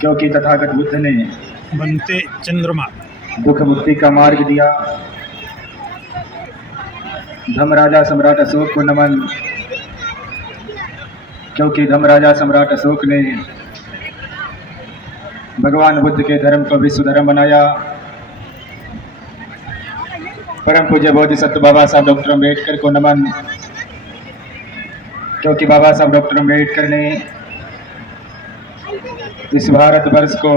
क्योंकि तथागत बुद्ध ने बनते चंद्रमा दुख मुक्ति का मार्ग दिया। धर्मराजा सम्राट अशोक को नमन, क्योंकि धर्मराजा सम्राट अशोक ने भगवान बुद्ध के धर्म को विश्व धर्म बनाया। परम पूज्य बोधिसत्व बाबा साहब डॉक्टर अम्बेडकर को नमन, क्योंकि बाबा साहब डॉक्टर अम्बेडकर ने इस भारतवर्ष को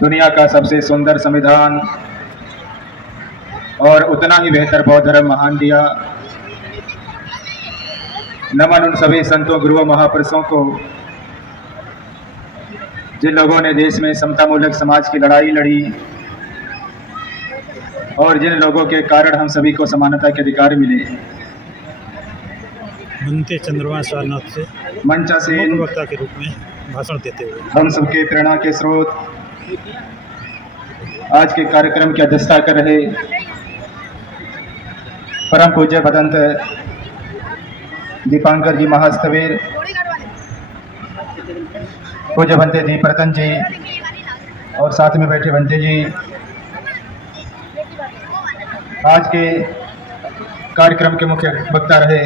दुनिया का सबसे सुंदर संविधान और उतना ही बेहतर बौद्ध धर्म महान दिया। नमन उन सभी संतों, गुरुओं, महापुरुषों को जिन लोगों ने देश में समतामूलक समाज की लड़ाई लड़ी और जिन लोगों के कारण हम सभी को समानता के अधिकार मिले। बनते चंद्रमा सारनाथ से मंचा से वक्ता के रूप में भाषण देते हुए हम सबके प्रेरणा के स्रोत आज के कार्यक्रम की अध्यक्षता कर रहे परम पूज्य भदंत दीपांकर जी महास्थवीर, पूज्य बनते जी प्रतन जी और साथ में बैठे बनते जी, आज के कार्यक्रम के मुख्य वक्ता रहे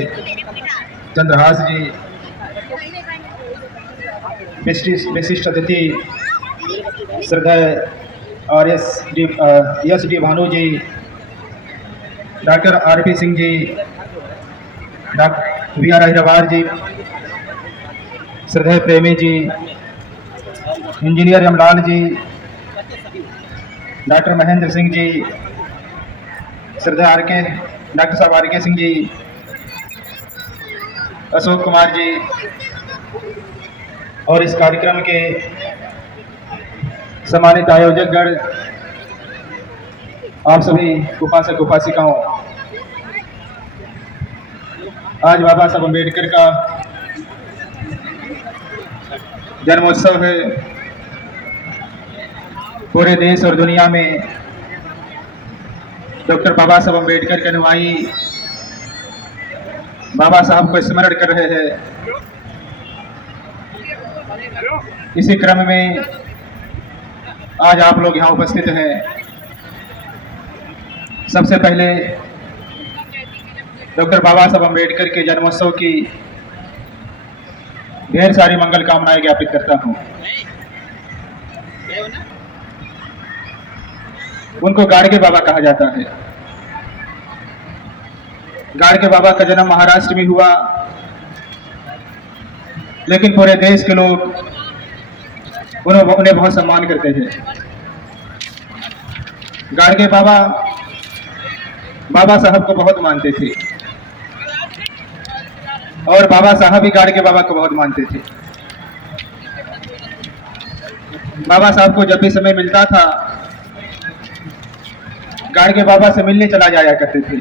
चंद्रहास जी, विशिष्ट अतिथि श्रद्धेय और एस डी भानु जी, doctor RP. Singh ji, doctor VR. Ahirwar जी, श्रद्धेय प्रेमी जी, इंजीनियर यमलाल जी, डॉक्टर महेंद्र सिंह जी, श्रद्धेय डॉक्टर साहब आर.के. सिंह जी, अशोक कुमार जी और इस कार्यक्रम के सम्मानित आयोजकगण, आप सभी उपासक उपासिकाओं, आज बाबा साहब अम्बेडकर का जन्मोत्सव है। पूरे देश और दुनिया में डॉक्टर बाबा साहब अम्बेडकर के अनुयायी बाबा साहब को स्मरण कर रहे हैं। इसी क्रम में आज आप लोग यहाँ उपस्थित हैं। सबसे पहले डॉक्टर बाबा साहब अम्बेडकर के जन्मोत्सव की ढेर सारी मंगल कामनाएं ज्ञापित करता हूँ। उनको गाड़गे बाबा कहा जाता है। गाड़गे बाबा का जन्म महाराष्ट्र में हुआ, लेकिन पूरे देश के लोग उन्हें बहुत सम्मान करते थे। गाड़गे बाबा बाबा साहब को बहुत मानते थे और बाबा साहब भी गाड़गे बाबा को बहुत मानते थे। बाबा साहब को जब भी समय मिलता था गाड़गे बाबा से मिलने चला जाया करते थे।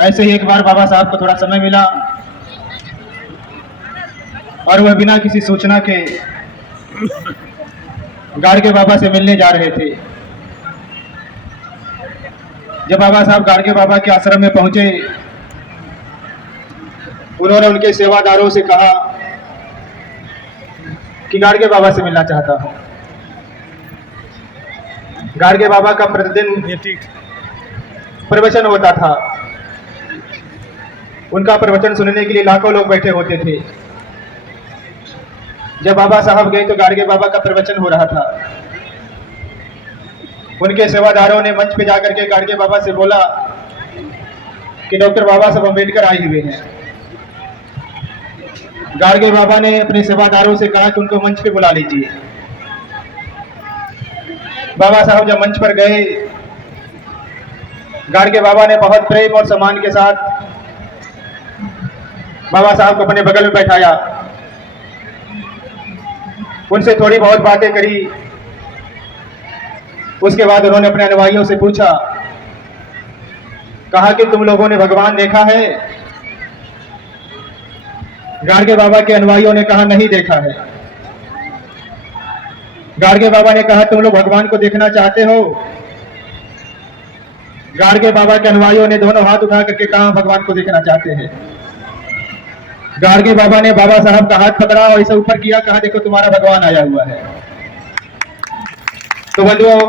ऐसे ही एक बार बाबा साहब को थोड़ा समय मिला और वह बिना किसी सूचना के गाड़गे बाबा से मिलने जा रहे थे। जब बाबा साहब गाड़गे बाबा के आश्रम में पहुंचे, उन्होंने उनके सेवादारों से कहा कि गाड़गे बाबा से मिलना चाहता हूं। गाड़गे बाबा का प्रतिदिन प्रवचन होता था। उनका प्रवचन सुनने के लिए लाखों लोग बैठे होते थे। जब बाबा साहब गए तो गाड़गे बाबा का प्रवचन हो रहा था। उनके सेवादारों ने मंच पे जाकर के गाड़गे बाबा से बोला कि डॉक्टर बाबा साहब अम्बेडकर आए हुए हैं। गाड़गे बाबा ने अपने सेवादारों से कहा कि उनको मंच पे बुला लीजिए। बाबा साहब जब मंच पर गए, गाड़गे बाबा ने बहुत प्रेम और सम्मान के साथ बाबा साहब को अपने बगल में बैठाया, उनसे थोड़ी बहुत बातें करी। उसके बाद उन्होंने अपने अनुयायियों से पूछा, कहा कि तुम लोगों ने भगवान देखा है? गाड़गे बाबा के अनुयायियों ने कहा नहीं देखा है। गाड़गे बाबा ने कहा तुम लोग भगवान को देखना चाहते हो? गाड़गे बाबा के अनुयायियों ने दोनों हाथ उठा करके कहा भगवान को देखना चाहते हैं। गाड़गे बाबा ने बाबा साहब का हाथ पकड़ा और इसे ऊपर किया, कहा देखो तुम्हारा भगवान आया हुआ है। तो बंधुओं,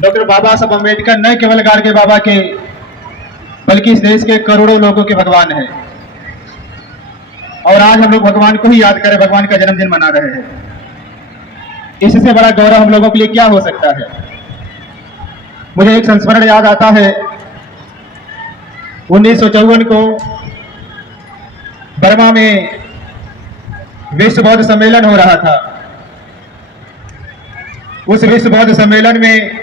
डॉक्टर बाबा साहब अम्बेडकर न केवल गाड़गे बाबा के बल्कि इस देश के करोड़ों लोगों के भगवान हैं। और आज हम लोग भगवान को ही याद करें, भगवान का जन्मदिन मना रहे हैं। इससे बड़ा गौरव हम लोगों के लिए क्या हो सकता है। मुझे एक संस्मरण याद आता है, 1954 को बर्मा में विश्व बौद्ध सम्मेलन हो रहा था। उस विश्व बौद्ध सम्मेलन में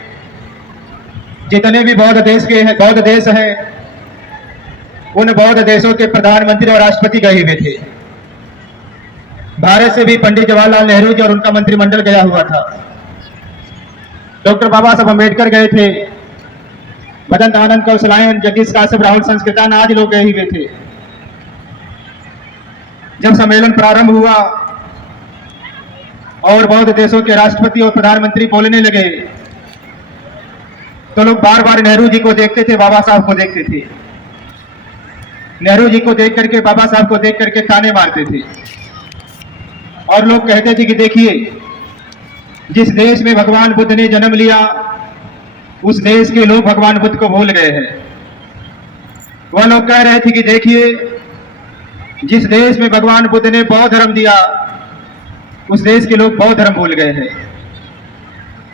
जितने भी बौद्ध देश हैं, उन बौद्ध देशों के प्रधानमंत्री और राष्ट्रपति गए हुए थे। भारत से भी पंडित जवाहरलाल नेहरू जी और उनका मंत्रिमंडल गया हुआ था। डॉक्टर बाबा साहब अम्बेडकर गए थे, मदन आनंद कौशलायन, जगदीश काश्यप, राहुल संस्कृतान आदि लोग गए हुए थे। जब सम्मेलन प्रारंभ हुआ और बौद्ध देशों के राष्ट्रपति और प्रधानमंत्री बोलने लगे, तो लोग बार बार नेहरू जी को देखते थे, बाबा साहब को देखते थे। नेहरू जी को देख करके, बाबा साहब को देख करके ताने मारते थे और लोग कहते थे कि देखिए, जिस देश में भगवान बुद्ध ने जन्म लिया, उस देश के लोग भगवान बुद्ध को भूल गए हैं। वह लोग कह रहे थे कि देखिए, जिस देश में भगवान बुद्ध ने बौद्ध धर्म दिया, उस देश के लोग बौद्ध धर्म भूल गए हैं।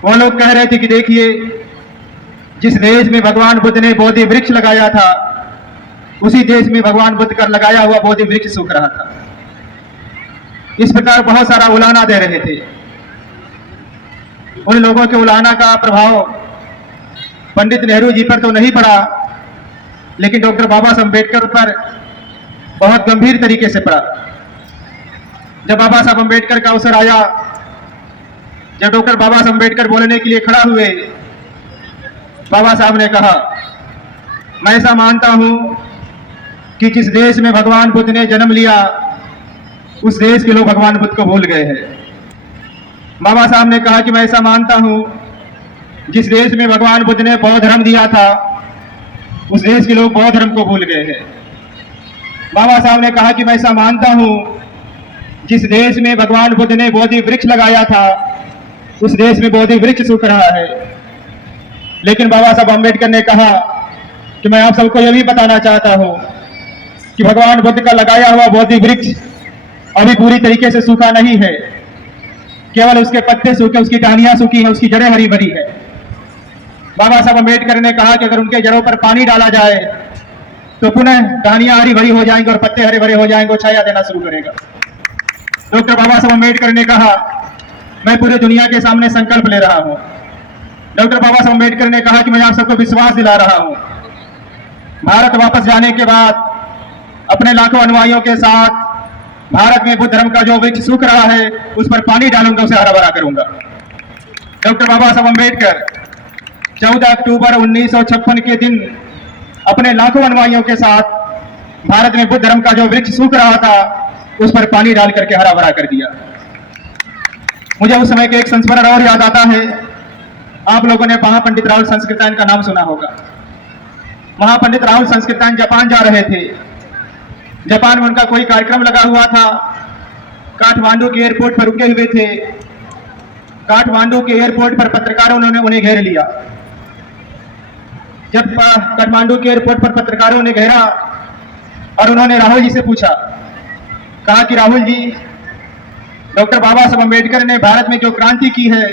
वह लोग कह रहे थे कि देखिए, जिस देश में भगवान बुद्ध ने बोधि वृक्ष लगाया था, उसी देश में भगवान बुद्ध का लगाया हुआ बोधि वृक्ष सूख रहा था। इस प्रकार बहुत सारा उलाहना दे रहे थे। उन लोगों के उलाहना का प्रभाव पंडित नेहरू जी पर तो नहीं पड़ा, लेकिन डॉक्टर बाबा साहब अम्बेडकर पर बहुत गंभीर तरीके से पड़ा। जब बाबा साहब अम्बेडकर का अवसर आया, जब डॉक्टर बाबा साहब अम्बेडकर बोलने के लिए खड़ा हुए, बाबा साहब ने कहा, मैं ऐसा मानता हूं कि जिस देश में भगवान बुद्ध ने जन्म लिया, उस देश के लोग भगवान बुद्ध को भूल गए हैं। बाबा साहब ने कहा कि मैं ऐसा मानता हूं, जिस देश में भगवान बुद्ध ने बौद्ध धर्म दिया था, उस देश के लोग बौद्ध धर्म को भूल गए हैं। बाबा साहब ने कहा कि मैं ऐसा मानता हूं, जिस देश में भगवान बुद्ध ने बोधि वृक्ष लगाया था, उस देश में बोधि वृक्ष सूख रहा है। लेकिन बाबा साहब अम्बेडकर ने कहा कि मैं आप सबको यह भी बताना चाहता हूं कि भगवान बुद्ध का लगाया हुआ बोधि वृक्ष अभी पूरी तरीके से सूखा नहीं है, केवल उसके पत्ते सूखे, उसकी टहनियां सूखी है, उसकी जड़ें हरी भरी है। बाबा साहब अम्बेडकर ने कहा कि अगर उनके जड़ों पर पानी डाला जाए तो पुनः टहनियां हरी भरी हो जाएंगी और पत्ते हरे भरे हो जाएंगे, छाया देना शुरू करेगा। डॉक्टर बाबा साहब अम्बेडकर ने कहा, मैं पूरी दुनिया के सामने संकल्प ले रहा हूं। डॉक्टर बाबा साहब अम्बेडकर ने कहा कि मैं आप सबको विश्वास दिला रहा हूं, भारत वापस जाने के बाद अपने लाखों अनुयायियों के साथ भारत में बुद्ध धर्म का जो वृक्ष सूख रहा है, उस पर पानी डालूंगा, उसे हरा भरा करूंगा। डॉक्टर बाबा साहब अम्बेडकर 14 अक्टूबर 1956 के दिन अपने लाखों अनुयायियों के साथ भारत में बुद्ध धर्म का जो वृक्ष सूख रहा था, उस पर पानी डाल करके हरा भरा कर दिया। मुझे उस समय के एक संस्मरण और याद आता है। आप लोगों ने महापंडित राहुल संस्कृतायन का नाम सुना होगा। महापंडित राहुल संस्कृतायन जापान जा रहे थे। जापान में उनका कोई कार्यक्रम लगा हुआ था। काठमांडू के एयरपोर्ट पर रुके हुए थे। काठमांडू के एयरपोर्ट पर पत्रकारों ने उन्हें घेर लिया। जब काठमांडू के एयरपोर्ट पर पत्रकारों ने घेरा और उन्होंने राहुल जी से पूछा, कहा कि राहुल जी, डॉक्टर बाबा साहब अम्बेडकर ने भारत में जो क्रांति की है,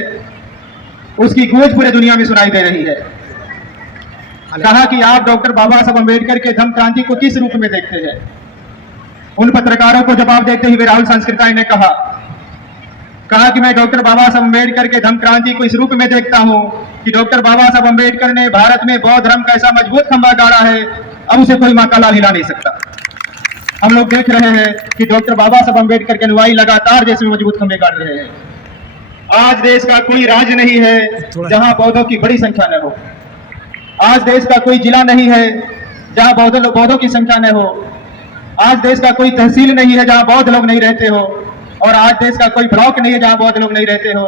उसकी गूंज पूरे दुनिया में सुनाई दे रही है। कहा कि आप डॉक्टर बाबा साहब अम्बेडकर के धम्म क्रांति को किस रूप में देखते हैं। उन पत्रकारों को जवाब देते हुए राहुल संस्कृतायन ने कहा कि मैं डॉक्टर बाबा साहब अम्बेडकर के धम्म क्रांति को इस रूप में देखता हूं कि डॉक्टर बाबा साहब अम्बेडकर ने भारत में बौद्ध धर्म का ऐसा मजबूत खंभा गाड़ा है, अब उसे कोई मातालाल हिला नहीं सकता। हम लोग देख रहे हैं कि डॉक्टर बाबा साहब अम्बेडकर के अनुयायी लगातार देश में मजबूत खंभे गाड़ रहे हैं। आज देश का कोई राज्य नहीं है जहां बौद्धों की बड़ी संख्या न हो। आज देश का कोई जिला नहीं है जहां बौद्धों की संख्या न हो। आज देश का कोई तहसील नहीं है जहां बौद्ध लोग नहीं रहते हो। और आज देश का कोई ब्लॉक नहीं है जहां बौद्ध लोग नहीं रहते हो।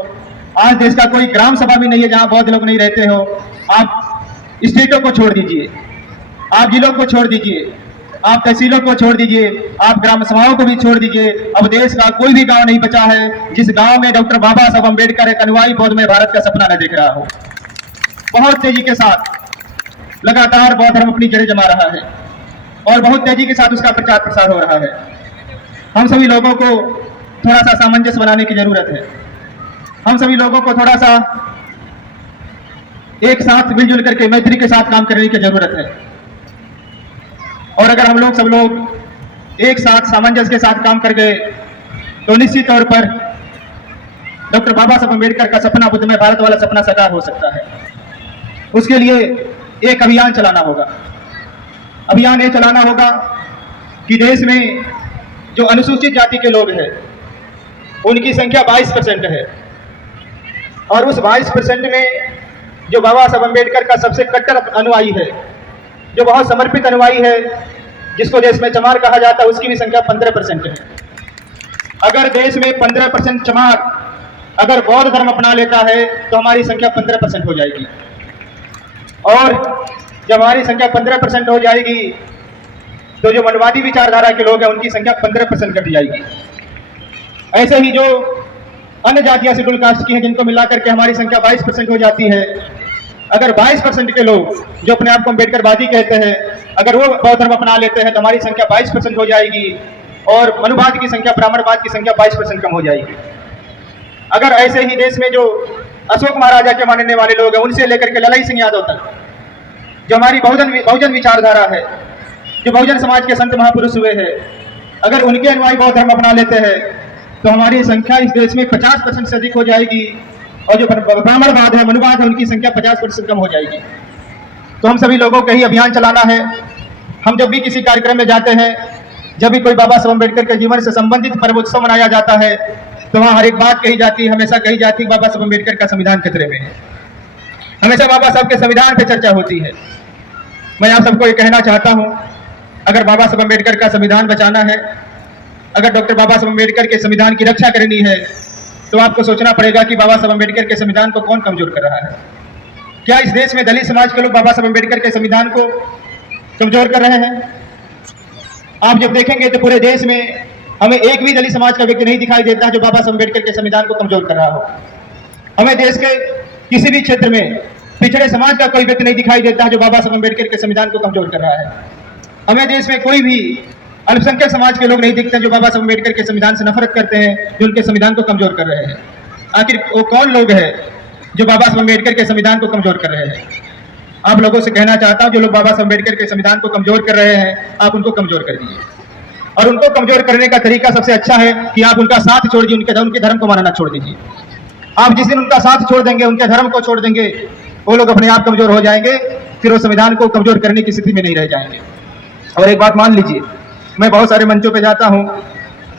आज देश का कोई ग्राम सभा भी नहीं है जहां बौद्ध लोग नहीं रहते हो। आप स्टेटों को छोड़ दीजिए, आप जिलों को छोड़ दीजिए, आप तहसीलों को छोड़ दीजिए, आप ग्राम सभाओं को भी छोड़ दीजिए, अब देश का कोई भी गांव नहीं बचा है जिस गांव में डॉक्टर बाबा साहब अम्बेडकर एक अनुयायी बौद्धमय भारत का सपना न देख रहा हो। बहुत तेजी के साथ लगातार बौद्ध धर्म अपनी जड़ें जमा रहा है और बहुत तेजी के साथ उसका प्रचार प्रसार हो रहा है। हम सभी लोगों को थोड़ा सा सामंजस्य बनाने की जरूरत है। हम सभी लोगों को थोड़ा सा एक साथ मिलजुल करके मैत्री के साथ काम करने की जरूरत है। और अगर हम लोग सब लोग एक साथ सामंजस्य के साथ काम कर गए तो निश्चित तौर पर डॉक्टर बाबा साहब अम्बेडकर का सपना, बुद्धमय भारत वाला सपना साकार हो सकता है। उसके लिए एक अभियान चलाना होगा। अभियान ये चलाना होगा कि देश में जो अनुसूचित जाति के लोग हैं उनकी संख्या 22% है और उस 22% में जो बाबा साहब अम्बेडकर का सबसे कट्टर अनुयायी है, जो बहुत समर्पित अनुयायी है, जिसको देश में चमार कहा जाता है, उसकी भी संख्या 15% है। अगर देश में 15% चमार अगर बौद्ध धर्म अपना लेता है तो हमारी संख्या 15% हो जाएगी और जब हमारी संख्या 15% हो जाएगी तो जो मनवादी विचारधारा के लोग हैं उनकी संख्या 15% घट जाएगी। ऐसे ही जो अन्य जातियां शेड्यूल कास्ट की हैं जिनको मिलाकर के हमारी संख्या 22% हो जाती है। अगर 22% के लोग जो अपने आप को अम्बेडकरवादी कहते हैं अगर वो बौद्ध धर्म अपना लेते हैं तो हमारी संख्या 22% हो जाएगी और मनुवाद की संख्या, ब्राह्मणवाद की संख्या 22% कम हो जाएगी। अगर ऐसे ही देश में जो अशोक महाराजा के मानने वाले लोग हैं उनसे लेकर के ललाई सिंह यादव तक जो हमारी बहुजन विचारधारा है, जो बहुजन समाज के संत महापुरुष हुए हैं, अगर उनके अनुयायी बौद्ध धर्म अपना लेते हैं तो हमारी संख्या इस देश में 50% से अधिक हो जाएगी और जो ब्राह्मणवाद है, मनुवाद है, उनकी संख्या 50% कम हो जाएगी। तो हम सभी लोगों को ही अभियान चलाना है। हम जब भी किसी कार्यक्रम में जाते हैं, जब भी कोई बाबा साहब अम्बेडकर के जीवन से संबंधित पर्वोत्सव मनाया जाता है तो वहाँ हर एक बात कही जाती है, हमेशा कही जाती है बाबा साहब अम्बेडकर का संविधान खतरे में है। हमेशा बाबा साहब के संविधान पर चर्चा होती है। मैं आप सबको ये कहना चाहता हूँ, अगर बाबा साहब अम्बेडकर का संविधान बचाना है, अगर डॉक्टर बाबा साहब अम्बेडकर के संविधान की रक्षा करनी है तो आपको सोचना पड़ेगा कि बाबा साहब अम्बेडकर के संविधान को कौन कमजोर कर रहा है। क्या इस देश में दलित समाज के लोग बाबा साहब अम्बेडकर के संविधान को कमजोर कर रहे हैं? आप जब देखेंगे तो पूरे देश में हमें एक भी दलित समाज का व्यक्ति नहीं दिखाई देता जो बाबा साहब अम्बेडकर के संविधान को कमजोर कर रहा हो। हमें देश के किसी भी क्षेत्र में पिछड़े समाज का कोई व्यक्ति नहीं दिखाई देता जो बाबा साहब अम्बेडकर के संविधान को कमजोर कर रहा है। हमें देश में कोई भी अल्पसंख्यक समाज के लोग नहीं दिखते जो बाबा साहब अम्बेडकर के संविधान से नफरत करते हैं, जो उनके संविधान को कमजोर कर रहे हैं। आखिर वो कौन लोग हैं जो बाबा साहब अम्बेडकर के संविधान को कमजोर कर रहे हैं? आप लोगों से कहना चाहता हूं, जो लोग बाबा साहब अम्बेडकर के संविधान को कमजोर कर रहे हैं, आप उनको कमजोर कर दीजिए। और उनको कमजोर करने का तरीका सबसे अच्छा है कि आप उनका साथ छोड़ दीजिए, उनके धर्म को मानना छोड़ दीजिए। आप जिस दिन उनका साथ छोड़ देंगे, उनके धर्म को छोड़ देंगे, वो लोग अपने आप कमजोर हो जाएंगे, फिर वो संविधान को कमजोर करने की स्थिति में नहीं रह जाएंगे। और एक बात मान लीजिए, मैं बहुत सारे मंचों पे जाता हूँ,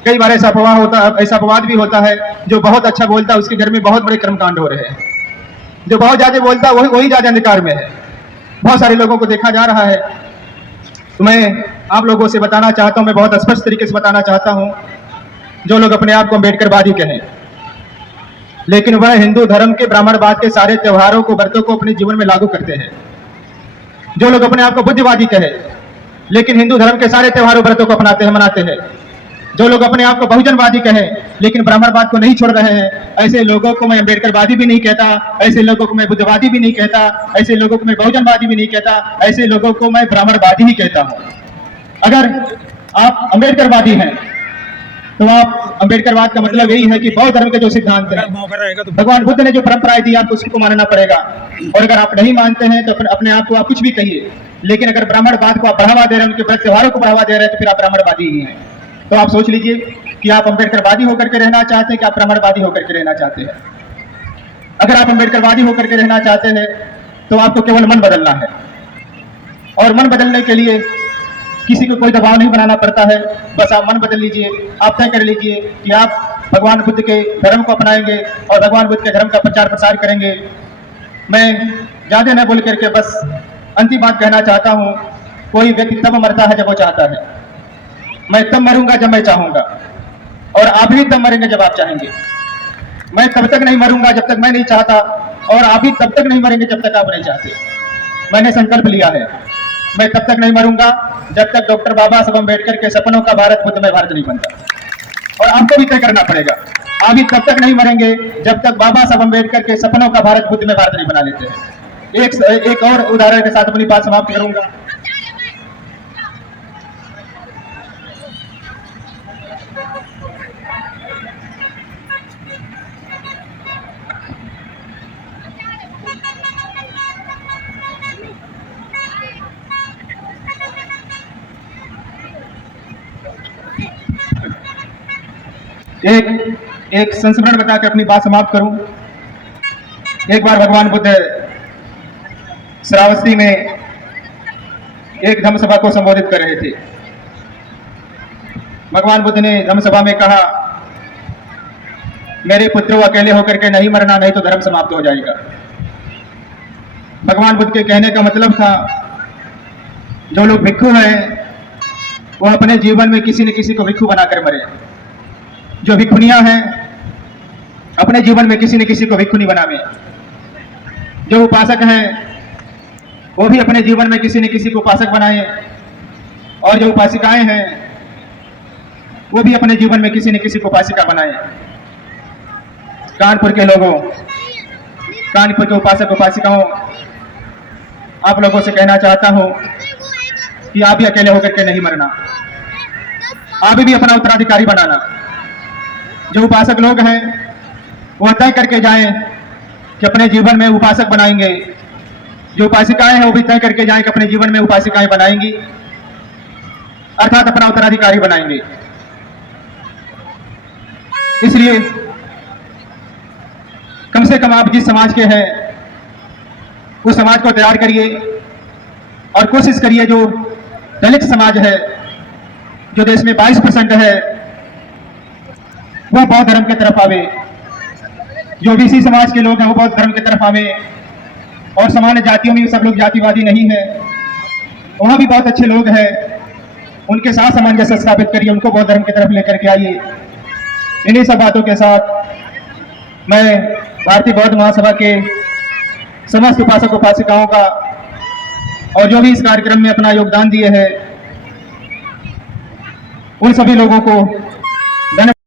कई बार ऐसा अपवाद भी होता है जो बहुत अच्छा बोलता है उसके घर में बहुत बड़े कर्मकांड हो रहे हैं। जो बहुत ज्यादा बोलता है वही ज्यादा अंधकार में है। बहुत सारे लोगों को देखा जा रहा है। तो मैं आप लोगों से बताना चाहता हूँ, मैं बहुत स्पष्ट तरीके से बताना चाहता हूँ, जो लोग अपने आप को अम्बेडकरवादी कहें लेकिन वह हिंदू धर्म के ब्राह्मणवाद के सारे त्योहारों को, व्रतों को अपने जीवन में लागू करते हैं, जो लोग अपने आप को बुद्धवादी कहें लेकिन हिंदू धर्म के सारे त्योहारों, व्रतों को अपनाते हैं, मनाते हैं, जो लोग अपने आप को बहुजनवादी कहें लेकिन ब्राह्मणवाद को नहीं छोड़ रहे हैं, ऐसे लोगों को मैं अम्बेडकरवादी भी नहीं कहता, ऐसे लोगों को मैं बुद्धवादी भी नहीं कहता, ऐसे लोगों को मैं बहुजनवादी भी नहीं कहता, ऐसे लोगों को मैं ब्राह्मणवादी ही कहता हूं। अगर आप अम्बेडकरवादी हैं तो आप अम्बेडकरवाद का मतलब यही है कि बौद्ध धर्म के जो सिद्धांत हैं, भगवान बुद्ध ने जो परंपराएं दी आपको उसको मानना पड़ेगा। और अगर आप नहीं मानते हैं तो अपने आप को आप कुछ भी कहिए, लेकिन अगर ब्राह्मणवाद को आप बढ़ावा दे रहे हैं, उनके त्योहारों को बढ़ावा दे रहे हैं तो फिर आप ब्राह्मणवादी ही हैं। तो आप सोच लीजिए कि आप अम्बेडकरवादी होकर के रहना चाहते हैं कि आप ब्राह्मणवादी होकर के रहना चाहते हैं। अगर आप अम्बेडकरवादी होकर के रहना चाहते हैं तो आपको केवल मन बदलना है, और मन बदलने के लिए किसी को कोई दबाव नहीं बनाना पड़ता है। बस आप मन बदल लीजिए, आप तय कर लीजिए कि आप भगवान बुद्ध के धर्म को अपनाएंगे और भगवान बुद्ध के धर्म का प्रचार प्रसार करेंगे। मैं ज़्यादा न बोल करके बस अंतिम बात कहना चाहता हूँ, कोई व्यक्ति तब मरता है जब वो चाहता है। मैं तब मरूंगा जब मैं चाहूंगा, और आप भी तब मरेंगे जब आप चाहेंगे। मैं तब तक नहीं मरूंगा जब तक मैं नहीं चाहता, और आप भी तब तक नहीं मरेंगे जब तक आप नहीं चाहते। मैंने संकल्प लिया है, मैं तब तक नहीं मरूंगा जब तक डॉक्टर बाबा साहब अम्बेडकर के सपनों का भारत बुद्धमय भारत नहीं बनता। और आपको भी तय करना पड़ेगा, आप भी तब तक नहीं मरेंगे जब तक बाबा साहब अम्बेडकर के सपनों का भारत बुद्धमय भारत नहीं बना लेते हैं। एक और उदाहरण के साथ अपनी बात समाप्त करूंगा। एक संस्मरण बता के अपनी बात समाप्त करूं। एक बार भगवान बुद्ध श्रावस्ती में एक धम्म सभा को संबोधित कर रहे थे। भगवान बुद्ध ने धम्म सभा में कहा, मेरे पुत्रों अकेले होकर के नहीं मरना, नहीं तो धर्म समाप्त हो जाएगा। भगवान बुद्ध के कहने का मतलब था, जो लोग भिक्षु हैं वो अपने जीवन में किसी न किसी को भिक्षु बनाकर मरे। जो भिक्षुनियां हैं अपने जीवन में किसी न किसी को भिक्षुनी बनावे। जो उपासक हैं वो भी अपने जीवन में किसी न किसी को उपासक बनाए, और जो उपासिकाएं हैं वो भी अपने जीवन में किसी न किसी को उपासिका बनाए। कानपुर के लोगों, कानपुर के उपासक उपासिकाओं, आप लोगों से कहना चाहता हूं कि आप भी अकेले होकर के नहीं मरना, आप भी अपना उत्तराधिकारी बनाना। जो उपासक लोग हैं वो तय करके जाएं कि अपने जीवन में उपासक बनाएंगे। जो उपासिकाएं हैं वो भी तय करके जाएं कि अपने जीवन में उपासिकाएं बनाएंगी, अर्थात अपना उत्तराधिकारी बनाएंगे। इसलिए कम से कम आप जिस समाज के हैं उस समाज को तैयार करिए और कोशिश करिए जो दलित समाज है, जो देश में 22% है, वो बौद्ध धर्म की तरफ आवे। जो बीसी समाज के लोग हैं वो बौद्ध धर्म की तरफ आवे। और सामान्य जातियों में सब लोग जातिवादी नहीं है, वहां भी बहुत अच्छे लोग हैं, उनके साथ सामंजस्य स्थापित करिए, उनको बौद्ध धर्म की तरफ लेकर के आइए। इन्हीं सब बातों के साथ मैं भारतीय बौद्ध महासभा के समस्त उपासक उपासिकाओं का और जो भी इस कार्यक्रम में अपना योगदान दिए हैं उन सभी लोगों को धन्यवाद।